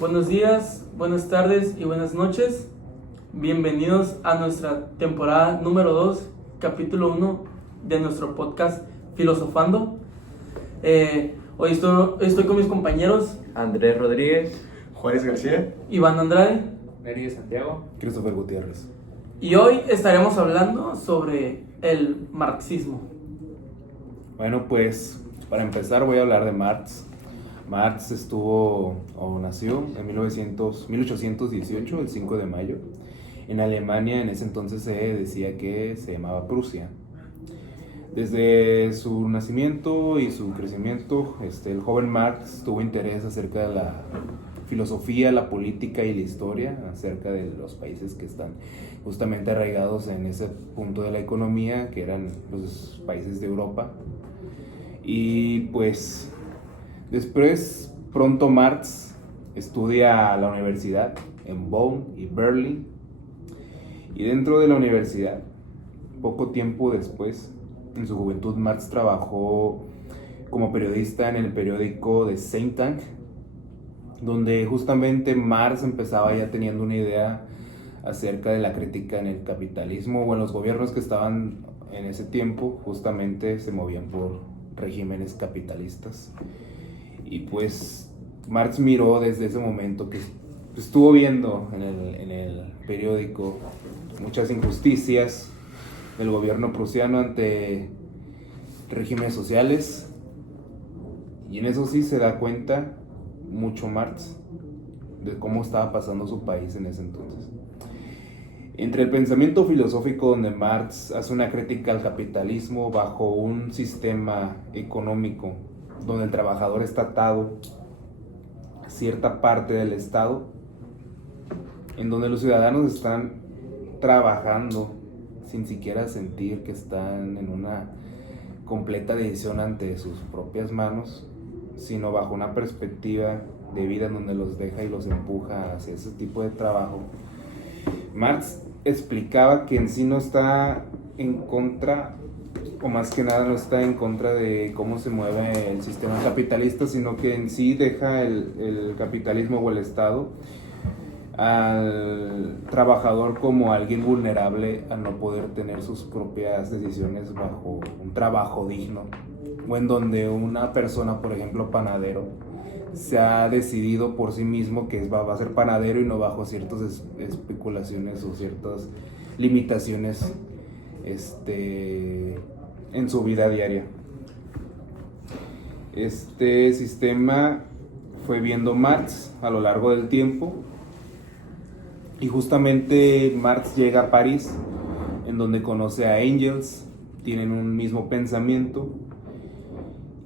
Buenos días, buenas tardes y buenas noches. Bienvenidos a nuestra temporada número 2, capítulo 1 de nuestro podcast Filosofando. Hoy estoy con mis compañeros Andrés Rodríguez, Juárez García, Iván Andrade Neri Santiago, Christopher Gutiérrez. y hoy estaremos hablando sobre el marxismo. Bueno, pues para empezar voy a hablar de Marx. Marx nació en 1818, el 5 de mayo. En Alemania en ese entonces se decía que se llamaba Prusia. Desde su nacimiento y su crecimiento, el joven Marx tuvo interés acerca de la filosofía, la política y la historia, acerca de los países que están justamente arraigados en ese punto de la economía, que eran los países de Europa. Y pues después, pronto Marx estudia a la universidad en Bonn y Berlín. Y dentro de la universidad, poco tiempo después, en su juventud, Marx trabajó como periodista en el periódico de Zeitung, donde justamente Marx empezaba ya teniendo una idea acerca de la crítica en el capitalismo o en los gobiernos que estaban en ese tiempo, justamente se movían por regímenes capitalistas. Y pues Marx miró desde ese momento que estuvo viendo en el periódico muchas injusticias del gobierno prusiano ante regímenes sociales, y en eso sí se da cuenta mucho Marx de cómo estaba pasando su país en ese entonces. Entre el pensamiento filosófico donde Marx hace una crítica al capitalismo bajo un sistema económico donde el trabajador está atado a cierta parte del Estado, en donde los ciudadanos están trabajando sin siquiera sentir que están en una completa decisión ante sus propias manos, sino bajo una perspectiva de vida en donde los deja y los empuja hacia ese tipo de trabajo. Marx explicaba que en sí no está en contra, o más que nada no está en contra de cómo se mueve el sistema capitalista, sino que en sí deja el capitalismo o el Estado al trabajador como alguien vulnerable a no poder tener sus propias decisiones bajo un trabajo digno, o en donde una persona, por ejemplo panadero, se ha decidido por sí mismo que va a ser panadero y no bajo ciertas especulaciones o ciertas limitaciones en su vida diaria. Este sistema fue viendo Marx a lo largo del tiempo, y justamente Marx llega a París, en donde conoce a Engels, tienen un mismo pensamiento,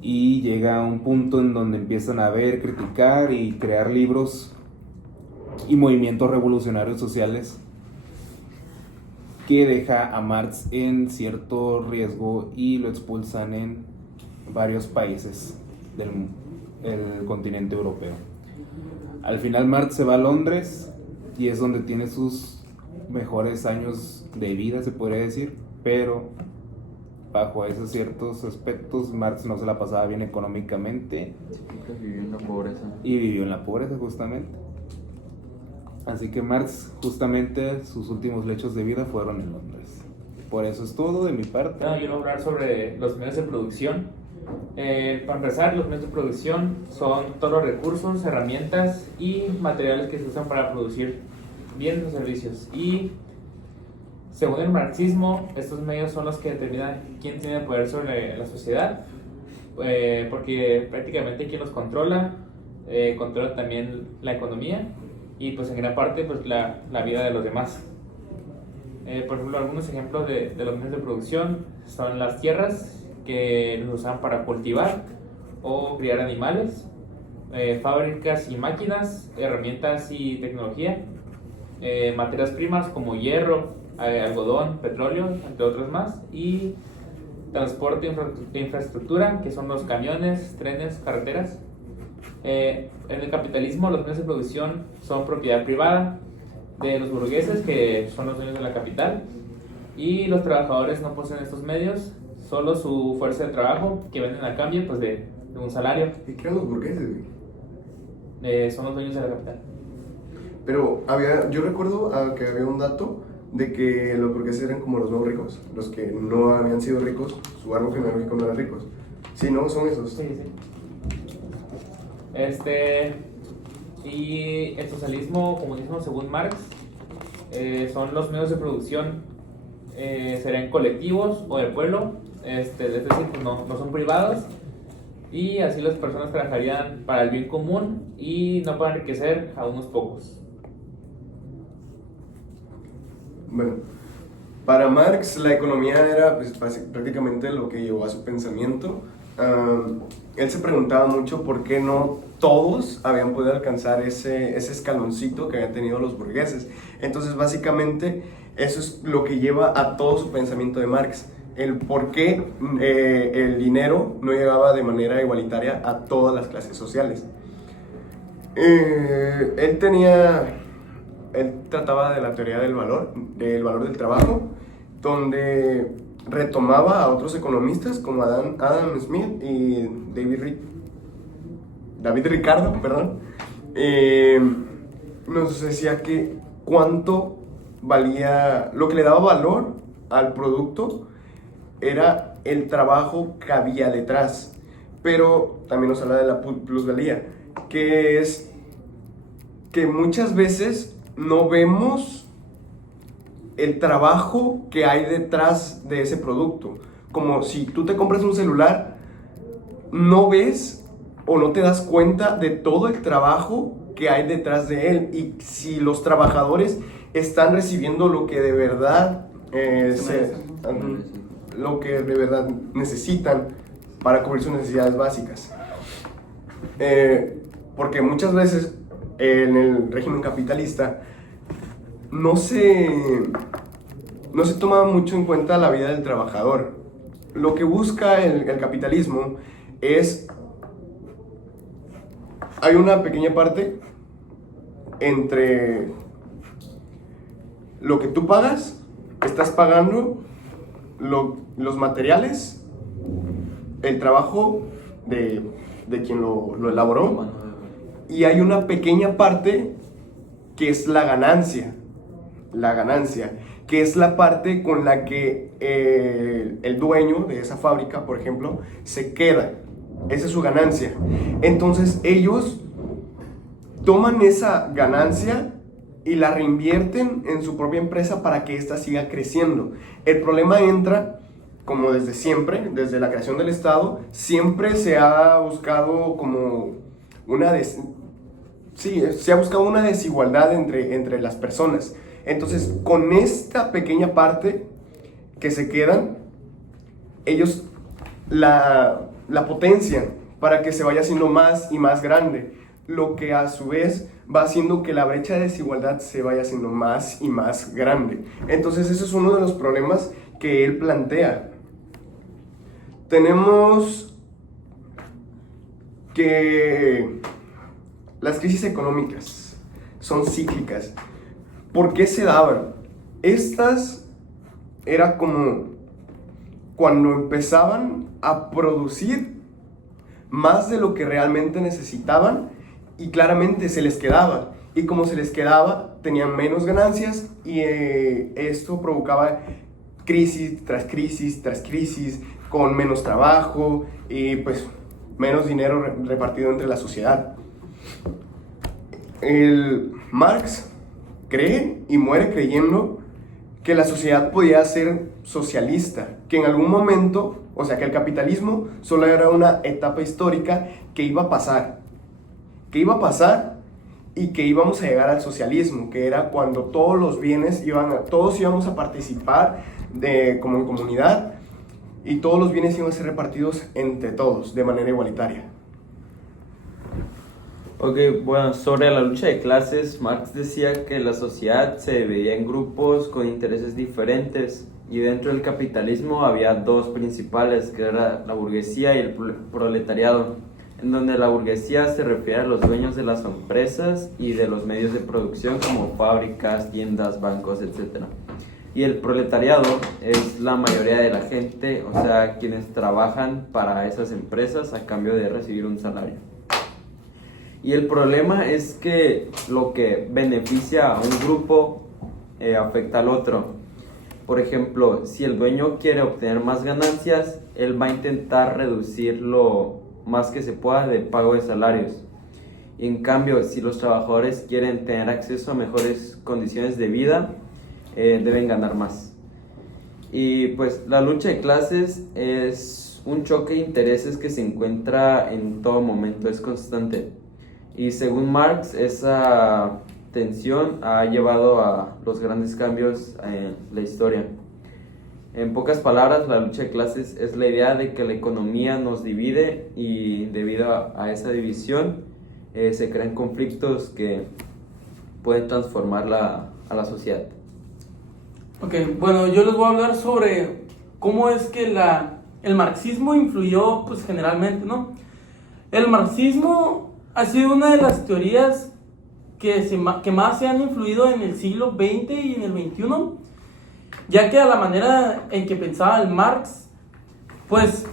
y llega a un punto en donde empiezan a ver, criticar y crear libros y movimientos revolucionarios sociales que deja a Marx en cierto riesgo y lo expulsan en varios países del continente europeo. Al final Marx se va a Londres y es donde tiene sus mejores años de vida, se podría decir, pero bajo esos ciertos aspectos Marx no se la pasaba bien económicamente. vivió en la pobreza. Y vivió en la pobreza justamente. Así que Marx, justamente sus últimos lechos de vida fueron en Londres. Por eso es todo de mi parte. yo voy a hablar sobre los medios de producción. Para empezar, los medios de producción son todos los recursos, herramientas y materiales que se usan para producir bienes o servicios. Y según el marxismo, estos medios son los que determinan quién tiene el poder sobre la sociedad, porque prácticamente quien los controla, controla también la economía y pues en gran parte pues la vida de los demás. Por ejemplo, algunos ejemplos de los medios de producción son las tierras, que los usan para cultivar o criar animales, fábricas y máquinas, herramientas y tecnología, materias primas como hierro, algodón, petróleo, entre otros más, y transporte de infraestructura, que son los camiones, trenes, carreteras. En el capitalismo, los medios de producción son propiedad privada de los burgueses, que son los dueños de la capital, y los trabajadores no poseen estos medios, solo su fuerza de trabajo, que venden a cambio pues, de un salario. ¿Y qué eran los burgueses, güey? son los dueños de la capital. Pero yo recuerdo que había un dato de que los burgueses eran como los nuevos ricos, los que no habían sido ricos, su árbol genealógico no eran ricos. Sí, ¿no? Son esos. Sí. Y el socialismo, comunismo, según Marx, son los medios de producción, serían colectivos o del pueblo, es decir, pues no son privados, y así las personas trabajarían para el bien común y no para enriquecer a unos pocos. Bueno, para Marx la economía era pues, prácticamente lo que llevó a su pensamiento. Él se preguntaba mucho por qué no todos habían podido alcanzar ese escaloncito que habían tenido los burgueses. Entonces básicamente eso es lo que lleva a todo su pensamiento de Marx, el por qué el dinero no llegaba de manera igualitaria a todas las clases sociales. Él trataba de la teoría del valor del trabajo, donde retomaba a otros economistas como Adam Smith y David Ricardo, nos decía que cuánto valía, lo que le daba valor al producto era el trabajo que había detrás, pero también nos habla de la plusvalía, que es que muchas veces no vemos el trabajo que hay detrás de ese producto. Como si tú te compras un celular, no ves o no te das cuenta de todo el trabajo que hay detrás de él, y si los trabajadores están recibiendo lo que de verdad lo que de verdad necesitan para cubrir sus necesidades básicas. Porque muchas veces en el régimen capitalista no se toma mucho en cuenta la vida del trabajador. Lo que busca el capitalismo es, hay una pequeña parte entre lo que tú pagas, estás pagando los materiales, el trabajo de quien lo elaboró, y hay una pequeña parte que es la ganancia, que es la parte con la que el dueño de esa fábrica, por ejemplo, se queda. Esa es su ganancia. Entonces ellos toman esa ganancia y la reinvierten en su propia empresa para que ésta siga creciendo. El problema entra, como desde siempre, desde la creación del Estado, siempre se ha buscado como se ha buscado una desigualdad entre las personas. Entonces, con esta pequeña parte que se quedan, ellos la potencian para que se vaya haciendo más y más grande, lo que a su vez va haciendo que la brecha de desigualdad se vaya haciendo más y más grande. Entonces, ese es uno de los problemas que él plantea. Tenemos que las crisis económicas son cíclicas. ¿Por qué se daban? Estas era como cuando empezaban a producir más de lo que realmente necesitaban, y claramente se les quedaba, y como se les quedaba tenían menos ganancias, y esto provocaba crisis tras crisis tras crisis, con menos trabajo y pues menos dinero repartido entre la sociedad. Marx cree y muere creyendo que la sociedad podía ser socialista, que en algún momento, o sea, que el capitalismo solo era una etapa histórica que iba a pasar y que íbamos a llegar al socialismo, que era cuando todos los bienes todos íbamos a participar como en comunidad, y todos los bienes iban a ser repartidos entre todos de manera igualitaria. Ok, bueno, sobre la lucha de clases, Marx decía que la sociedad se dividía en grupos con intereses diferentes, y dentro del capitalismo había dos principales, que era la burguesía y el proletariado, en donde la burguesía se refiere a los dueños de las empresas y de los medios de producción como fábricas, tiendas, bancos, etc. Y el proletariado es la mayoría de la gente, o sea, quienes trabajan para esas empresas a cambio de recibir un salario. Y el problema es que lo que beneficia a un grupo afecta al otro. Por ejemplo, si el dueño quiere obtener más ganancias, él va a intentar reducir lo más que se pueda de pago de salarios. Y en cambio, si los trabajadores quieren tener acceso a mejores condiciones de vida, deben ganar más. Y pues la lucha de clases es un choque de intereses que se encuentra en todo momento, es constante. Y según Marx, esa tensión ha llevado a los grandes cambios en la historia. En pocas palabras, la lucha de clases es la idea de que la economía nos divide y debido a esa división se crean conflictos que pueden transformar a la sociedad. Ok, bueno, yo les voy a hablar sobre cómo es que el marxismo influyó, pues generalmente, ¿no? El marxismo ha sido una de las teorías que más se han influido en el siglo XX y en el XXI, ya que a la manera en que pensaba el Marx, pues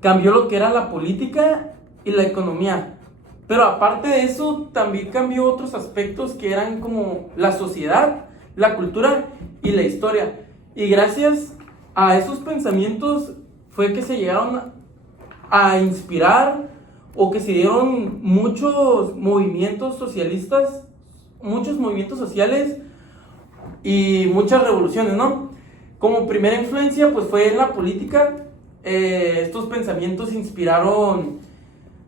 cambió lo que era la política y la economía. Pero aparte de eso, también cambió otros aspectos que eran como la sociedad, la cultura y la historia. Y gracias a esos pensamientos fue que se llegaron a inspirar o que se dieron muchos movimientos socialistas, muchos movimientos sociales y muchas revoluciones, ¿no? Como primera influencia pues fue en la política. Estos pensamientos inspiraron,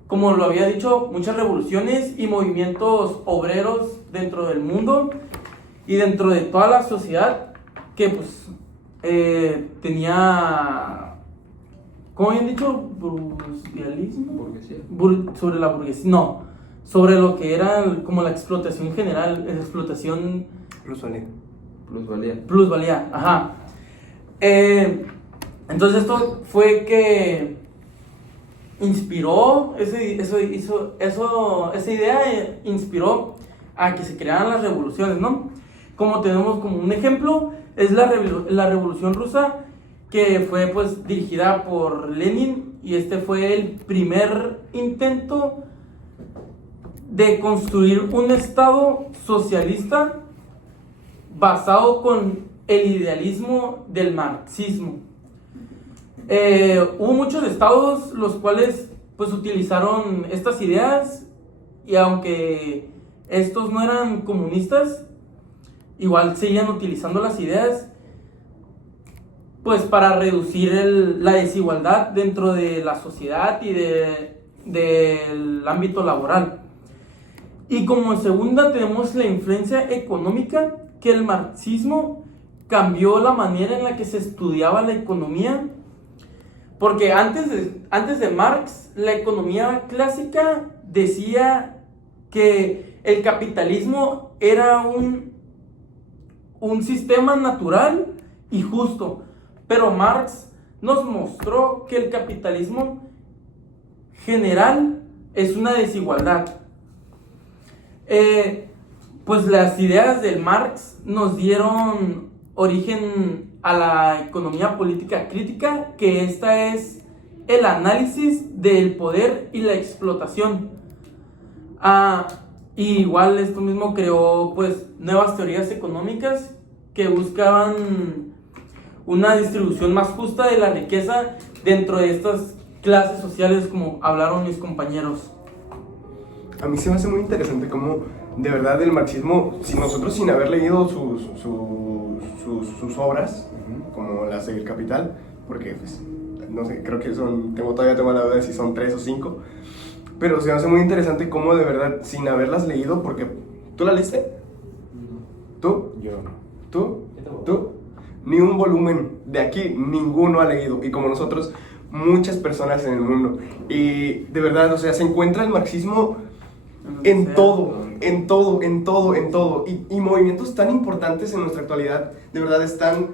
como lo había dicho, muchas revoluciones y movimientos obreros dentro del mundo y dentro de toda la sociedad que pues tenía, ¿cómo habían dicho? Burguesialismo. Burguesía. Sobre la burguesía, no, sobre lo que era como la explotación general, explotación. Plusvalía, ajá. Entonces esto fue que inspiró, esa idea inspiró a que se crearan las revoluciones, ¿no? Como tenemos como un ejemplo, es la Revolución Rusa, que fue pues dirigida por Lenin, y este fue el primer intento de construir un estado socialista basado con el idealismo del marxismo. Hubo muchos estados los cuales pues utilizaron estas ideas, y aunque estos no eran comunistas, igual seguían utilizando las ideas pues para reducir la desigualdad dentro de la sociedad y del ámbito laboral. Y como segunda tenemos la influencia económica, que el marxismo cambió la manera en la que se estudiaba la economía, porque antes de Marx, la economía clásica decía que el capitalismo era un sistema natural y justo, pero Marx nos mostró que el capitalismo general es una desigualdad. Pues las ideas de Marx nos dieron origen a la economía política crítica, que esta es el análisis del poder y la explotación. Y igual esto mismo creó pues nuevas teorías económicas que buscaban una distribución más justa de la riqueza dentro de estas clases sociales, como hablaron mis compañeros. A mí se me hace muy interesante cómo de verdad el marxismo, si nosotros sin haber leído sus obras, como las del Capital, porque pues, no sé, creo que todavía tengo la duda de si son 3 o 5, pero se me hace muy interesante cómo de verdad sin haberlas leído, porque ¿tú la leíste? ¿Tú? Yo no. ¿Tú? Ni un volumen de aquí, ninguno ha leído, y como nosotros, muchas personas en el mundo, y de verdad, o sea, se encuentra el marxismo en todo, y movimientos tan importantes en nuestra actualidad, de verdad están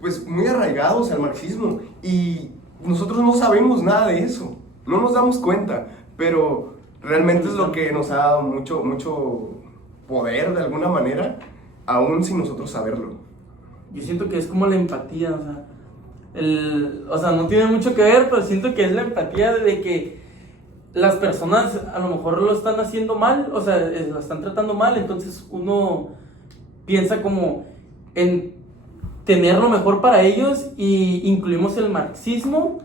pues muy arraigados al marxismo, y nosotros no sabemos nada de eso, no nos damos cuenta, pero realmente es lo que nos ha dado mucho poder de alguna manera, aún sin nosotros saberlo. Yo siento que es como la empatía, o sea, no tiene mucho que ver, pero siento que es la empatía de que las personas a lo mejor lo están haciendo mal, o sea, lo están tratando mal, entonces uno piensa como en tener lo mejor para ellos y incluimos el marxismo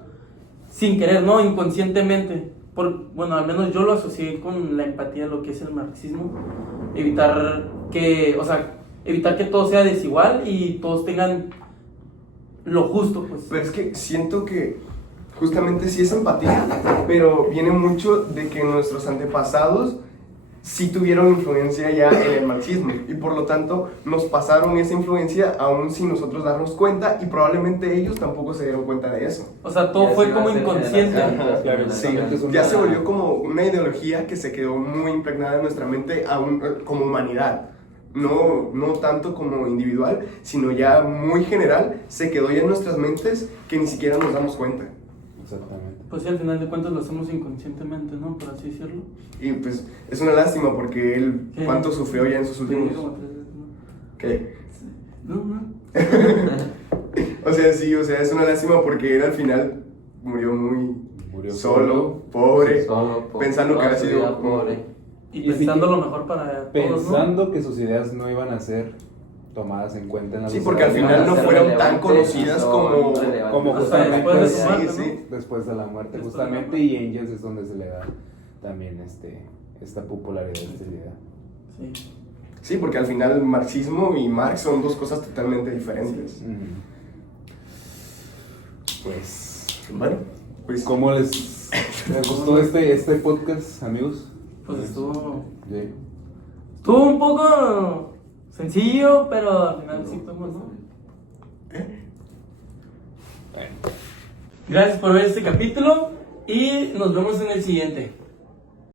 sin querer, ¿no? Inconscientemente. Bueno, al menos yo lo asocié con la empatía, lo que es el marxismo. Evitar que todo sea desigual y todos tengan lo justo, pues. Pero es que siento que justamente sí es empatía, pero viene mucho de que nuestros antepasados sí tuvieron influencia ya en el marxismo y por lo tanto nos pasaron esa influencia aún sin nosotros darnos cuenta y probablemente ellos tampoco se dieron cuenta de eso. O sea, todo Ya fue se como va a hacer inconsciente. generación. Sí, ya se volvió como una ideología que se quedó muy impregnada en nuestra mente aún, como humanidad. No tanto como individual, sino ya muy general, se quedó ya en nuestras mentes que ni siquiera nos damos cuenta. Exactamente. Pues sí, al final de cuentas lo hacemos inconscientemente, ¿no? Por así decirlo. Y pues es una lástima porque él ¿Qué? cuánto sufrió ya en sus últimos... Sí, como 3 veces, ¿no? ¿Qué? No. O sea, sí, o sea, es una lástima porque él al final murió muy Murió solo, pobre, Solo, pensando que toda había su sido vida pobre. Y pensando lo mejor para todos, ¿no? Pensando que sus ideas no iban a ser tomadas en cuenta en la Sí, sociedad. porque al final no Ser fueron tan relevantes, conocidas son como... relevantes. como Hasta justamente después de su Sí, muerte, ¿no? sí. después de la muerte, Después de la justamente, muerte. y Angels es donde se le da también esta popularidad, esta idea. Sí. Sí, porque al final el marxismo y Marx son dos cosas totalmente diferentes. Ujú. Pues, Bueno, pues ¿cómo les gustó este podcast, amigos? Pues estuvo Sí. un poco sencillo, pero al final sí tomamos, ¿no? Bueno. Gracias por ver este capítulo y nos vemos en el siguiente.